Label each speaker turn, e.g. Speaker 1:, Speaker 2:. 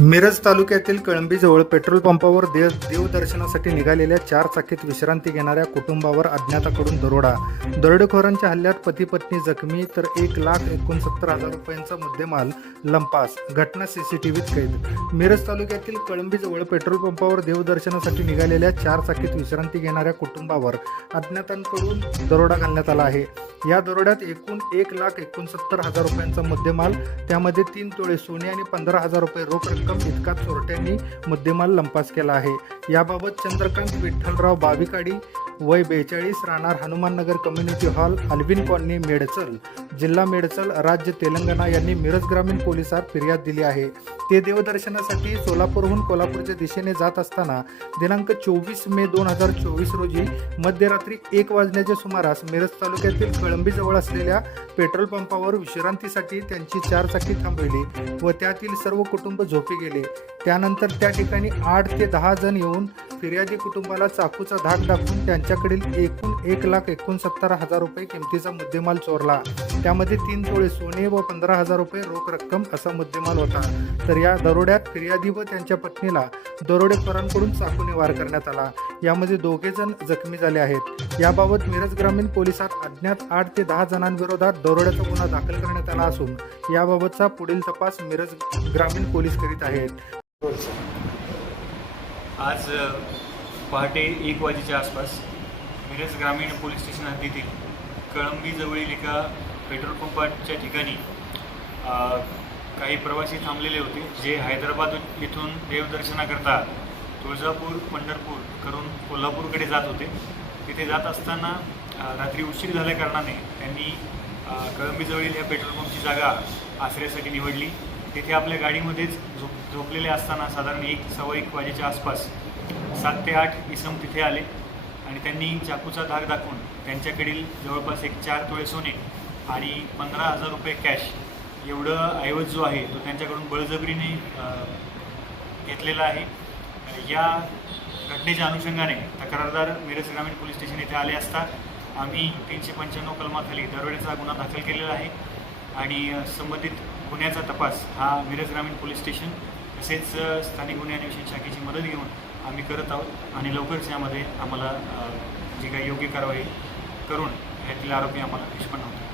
Speaker 1: मिरज तालुक्यातील कळंबीजवळ पेट्रोल पंपावर देव देवदर्शनासाठी निघालेल्या चार चाकीत विश्रांती घेणाऱ्या कुटुंबावर अज्ञाताकडून दरोडा. दरोडेखोरांच्या हल्ल्यात पती पत्नी जखमी तर एक लाख एकोणसत्तर हजार रुपयांचा मुद्देमाल लंपास. घटना सीसीटीव्हीत कैद. मिरज तालुक्यातील कळंबीजवळ पेट्रोल पंपावर देवदर्शनासाठी निघालेल्या चार चाकीत विश्रांती घेणाऱ्या कुटुंबावर अज्ञातांकडून दरोडा घालण्यात आला आहे. या दरोड्यात एकूण एक लाख एकोणसत्तर हजार रुपयांचा मुद्देमाल त्यामध्ये तीन तोळे सोने आणि पंधरा हजार रुपये रोख रक्कम इतका चोरट्यांनी मुद्देमाल लंपास केला आहे. याबाबत चंद्रकांत विठ्ठलराव बाविकाडी वय बेचाळीस राहणार Hanumannagar community hall Alvin colony Medchal जिल्हा मेडचल राज्य तेलंगणा यांनी मिरज ग्रामीण पोलिसात फिर्याद दिली आहे. ते देवदर्शनासाठी सोलापूरहून कोल्हापूरच्या दिशेने जात असताना दिनांक चोवीस मे दोन हजार चोवीस रोजी मध्यरात्री एक वाजण्याच्या सुमारास मिरज तालुक्यातील कळंबीजवळ असलेल्या पेट्रोल पंपावर विश्रांतीसाठी त्यांची चार चाकी थांबविली व त्यातील सर्व कुटुंब झोपी गेले. त्यानंतर त्या ठिकाणी आठ ते दहा जण येऊन फिर्यादी कुटुंबाला चाकूचा धाक दाखवून त्यांच्याकडील एकूण एक लाख एकोणसत्तर हजार रुपये किमतीचा मुद्देमाल चोरला. त्यामध्ये तीन तोळे सोने व पंधरा हजार रुपये रोख रक्कम असा मुद्देमाल होता. तर या दरोड्यात फिर्यादी व त्यांच्या पत्नीला दरोडेखोरांकडून चाकूने वार करण्यात आला. यामध्ये दोघे जण जखमी झाले आहेत. याबाबत मिरज ग्रामीण पोलिसात अज्ञात आठ ते दहा जणांविरोधात दरोड्याचा गुन्हा दाखल करण्यात आला असून याबाबतचा पुढील तपास मिरज ग्रामीण पोलीस करीत आहेत.
Speaker 2: आज पहाटे एक वाजेच्या आसपास मिरज ग्रामीण पोलीस स्टेशन हद्दीतील कळंबीजवळील एका पेट्रोल पंपाच्या ठिकाणी काही प्रवासी थांबलेले होते जे हैदराबाद इथून देवदर्शनाकरता तुळजापूर पंढरपूर करून कोल्हापूरकडे जात होते. तिथे जात असताना रात्री उशीर झाल्या कारणाने त्यांनी कळंबीजवळील या पेट्रोल पंपची जागा आश्रयासाठी निवडली. तिथे आपल्या गाडीमध्येच झोप झोपलेले असताना साधारण एक सव्वा एक वाजेच्या आसपास सात ते आठ इसम तिथे आले. आणि त्यांनी चाकूचा धाक दाखवून त्यांच्याकडील जवळपास एक चार तोळे सोने आणि पंधरा हजार रुपये कॅश एवढं ऐवज जो आहे तो त्यांच्याकडून बळजबरीने घेतलेला आहे. या घटनेच्या अनुषंगाने तक्रारदार मिरज ग्रामीण पोलीस स्टेशन येथे आले असता आम्ही तीनशे पंच्याण्णव कलमाखाली दरोड्याचा गुन्हा दाखल केलेला आहे. आणि संबंधित गुन्ह्याचा तपास हा मिरज ग्रामीण पोलीस स्टेशन तसेच स्थानिक गुन्हे अन्वेषण शाखेची मदत घेऊन आम्ही करत आहोत आणि लवकरच यामध्ये आम्हाला जी काही योग्य कारवाई करून ह्यातील आरोपी आम्हाला निष्पन्न होतो